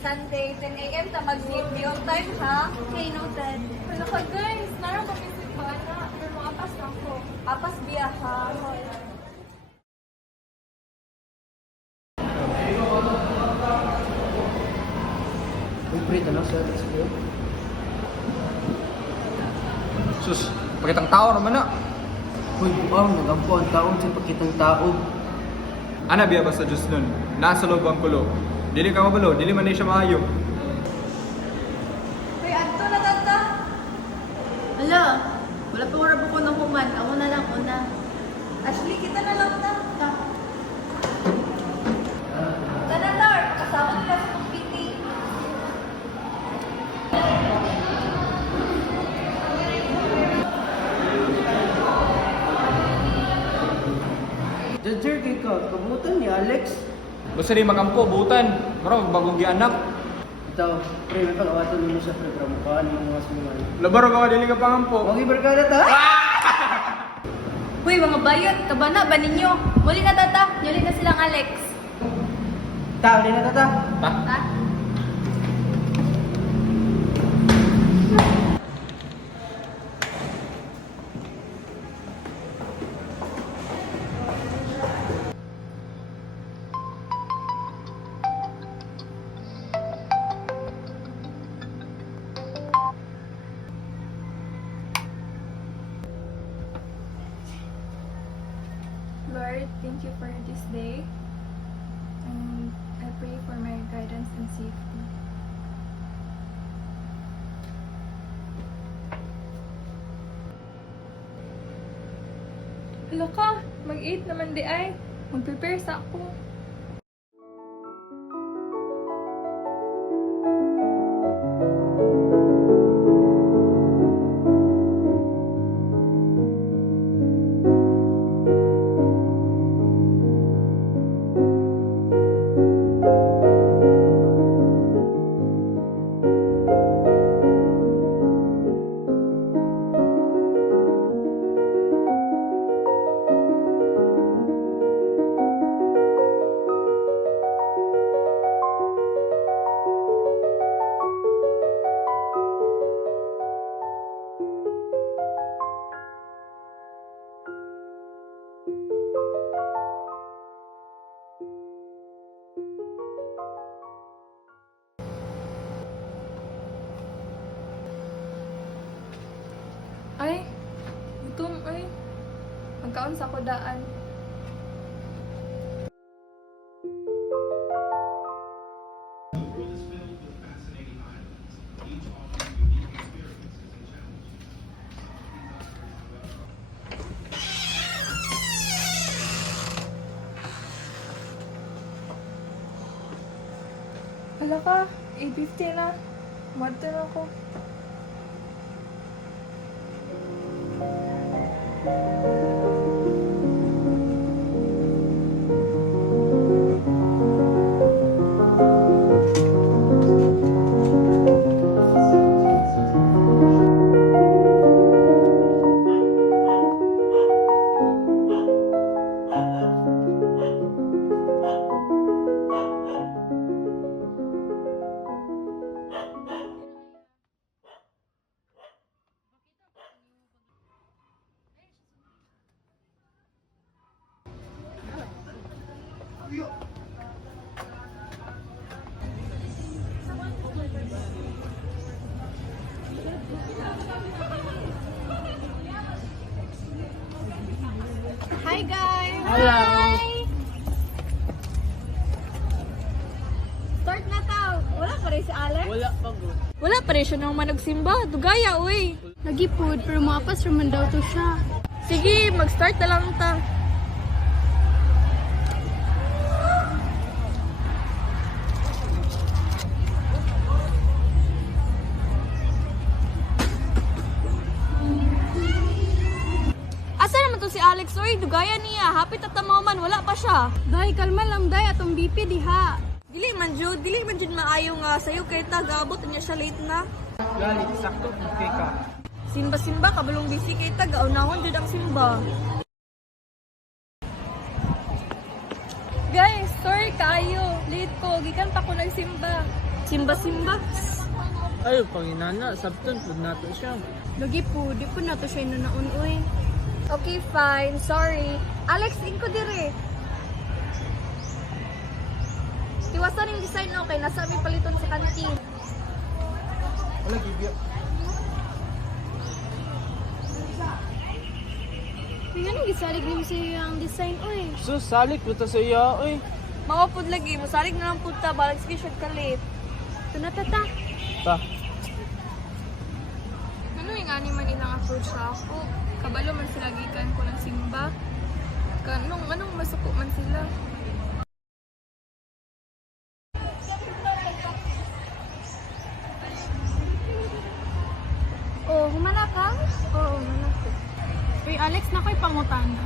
Sunday, 10 a.m. ta mag-sleep. Be on time, ha? Okay, noted. Wala ka guys, narang pag-isip pa na. Pero makapas na ako. Apas biya, ha? Uy, pre, tanong sa atin sa'yo. Sus, pakitang tao naman na. Uy, buang, nagampo ang taon sa pagkitang tao. Ana biya basta Diyos nun. Nasa loob ang kulo. Dili ka mabalo, dili man na siya maayo. Uy, adto na tata. Hala, wala pa wala ko ng human. Ako na lang, una. Ashley, kita na lang ta. Tara, Lar. Kasama nila sa pagpiti. Judger kay ka, kabutan ni Alex. Basta di makampo, butan. Marang bagong gianak. Ito, pre, may pag-awatan mo sa programa ka, ano yung mga sumungan. Labaro ka, dili ka pangampo. Okay, barkada ta? Uy, mga bayot. Kabana ba ninyo? Muli na tata. Muli na silang Alex. Tao, di na tata. Ta? Ha? Lord, thank you for this day. And I pray for my guidance and safety. Hala ka, mag-eat naman di ay. Mag-prepare sa ako. Ay, gutom ay. Magkaon sa kodaan. Hala ka, 8:50 na. Madto na ako. Hi, guys! Hello! Start na tao. Wala pa rin si Alex? Wala pa go. Wala pa rin siya nang managsimba. Dugaya, uy. Lagi po, pero mapas raman daw to siya. Sige, mag-start na lang ta. Asa naman to si Alex? Uy, dugaya niya. Hapit at tamaman. Wala pa siya. Day, kalma lang, day. Atong BP diha. Dili man jud maayo nga sayo kay tagaabot niya siya late na. Gali, sakto, okay ka. Simba kabalong busy kay tagaunahon jud ang simba. Guys, sorry kayo. Late ko, gikan pa ko nagsimba. Simba-simba. Ay, panginana, sabton, pud nato siya. Lagi po, di po na to siya nunaon, uy. Okay, fine. Sorry. Alex, inko dire. Tiwasan yung design, okay? Nasa may paliton sa kantin. Wala, Gibya. May ganun gisalig din siya ang design, uy. Sus, salik po ta sa iya, oy. Mawapod lagi, masalig na lang po ta, balag sige siya kalit. Tunatata. Ta. Ano yung ani man ilang approach sa ako? Kabalo man sila gikan ko ng simba. Anong masuko man sila? Oh, humana ka? Oo, humana ko. Uy, Alex, na ko'y pangutana.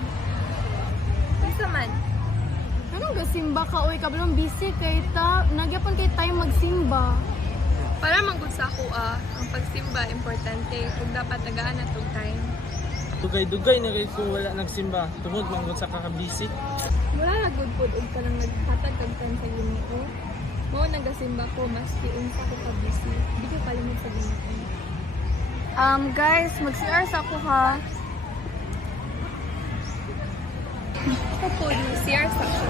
Isa man. Anong gasimba ka, uy? Kabalong busy kay ta. Nagyapon kay time magsimba. Para manggod sa ako ang pagsimba importante kung dapat tagaan na tong time. Dugay-dugay na kayo kung wala nagsimba. Tungod manggod sa kakabisi. Wala na good food ug ka lang naghatag kag time sa Ginoo. Mao nagasimba ko maski unsa ko ka busy. Di ko kalimot sa Ginoo. Guys, mag-CR sa ako ha. Ako po ni CR sa ko.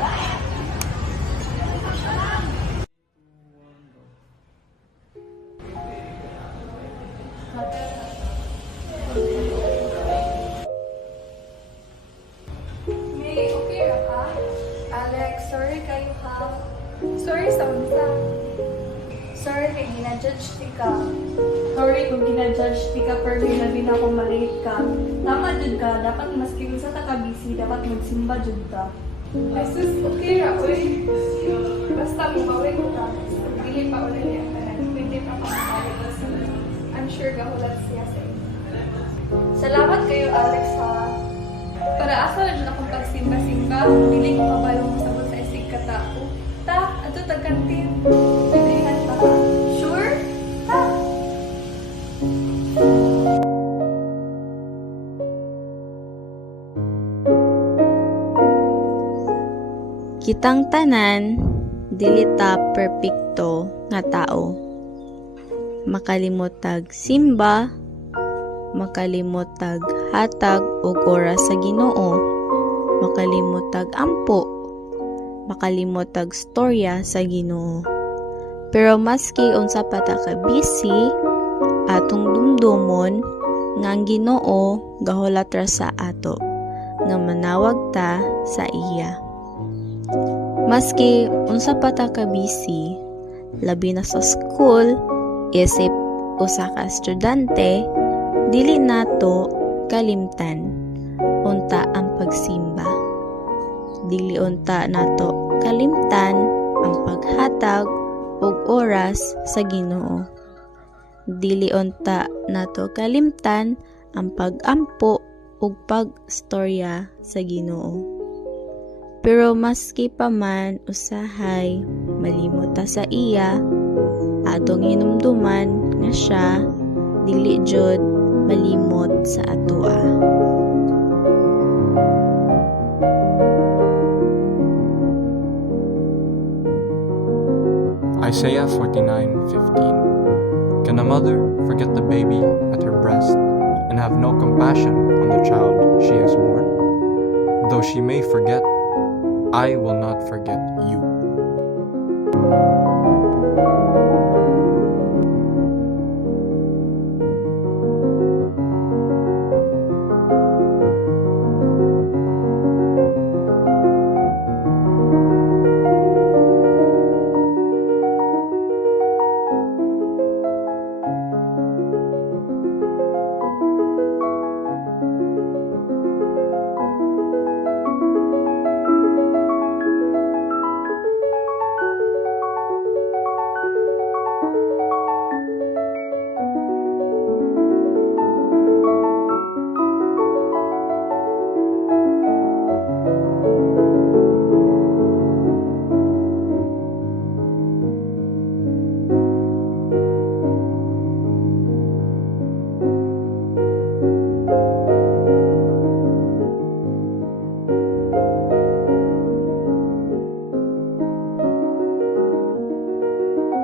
May okay ra ka? Alex, sorry kayo ha. Sorry sa unsa. Sorry kay ginajudge ti ka. Sorry kung ginajudge ti ka pero labi na ako malate ka. Tama jud ka, dapat maski unsa ka ka busy, dapat magsimba jud ka. Jesus, okay ra oy. Basta mo bawi ko ka. Dili pa ulit yung tanan. Pwede pa pa I'm sure gahulat siya sa inyo. Salamat kayo Alex ha. Para asa na dyan akong pagsimba-simba, dili ko kabalong masabot sa isig katao. Ta, ato tagkantin. Pwedeihan pa ha. Sure? Ha? Kitang tanan, dili ta perpekto nga tao. Makalimotag simba, makalimotag hatag og oras sa Ginoo, makalimotag ampo, makalimotag storya sa Ginoo. Pero maski unsa pa ta ka busy, atong dumdumon nga ang Ginoo gahulat ra sa ato nga manawag ta sa iya. Maski unsa pa ta ka busy, labi na sa school, isip usa ka estudyante, dili nato kalimtan unta ang pagsimba. Dili unta nato kalimtan ang paghatag og oras sa Ginoo. Dili unta nato kalimtan ang pag-ampo ug pagstorya sa Ginoo. Pero maski pa man usahay malimot ta sa iya, atong hinumduman nga siya dili jud malimot sa atoa. Isaiah 49:15. Can a mother forget the baby at her breast and have no compassion on the child she has born? Though she may forget, I will not forget you.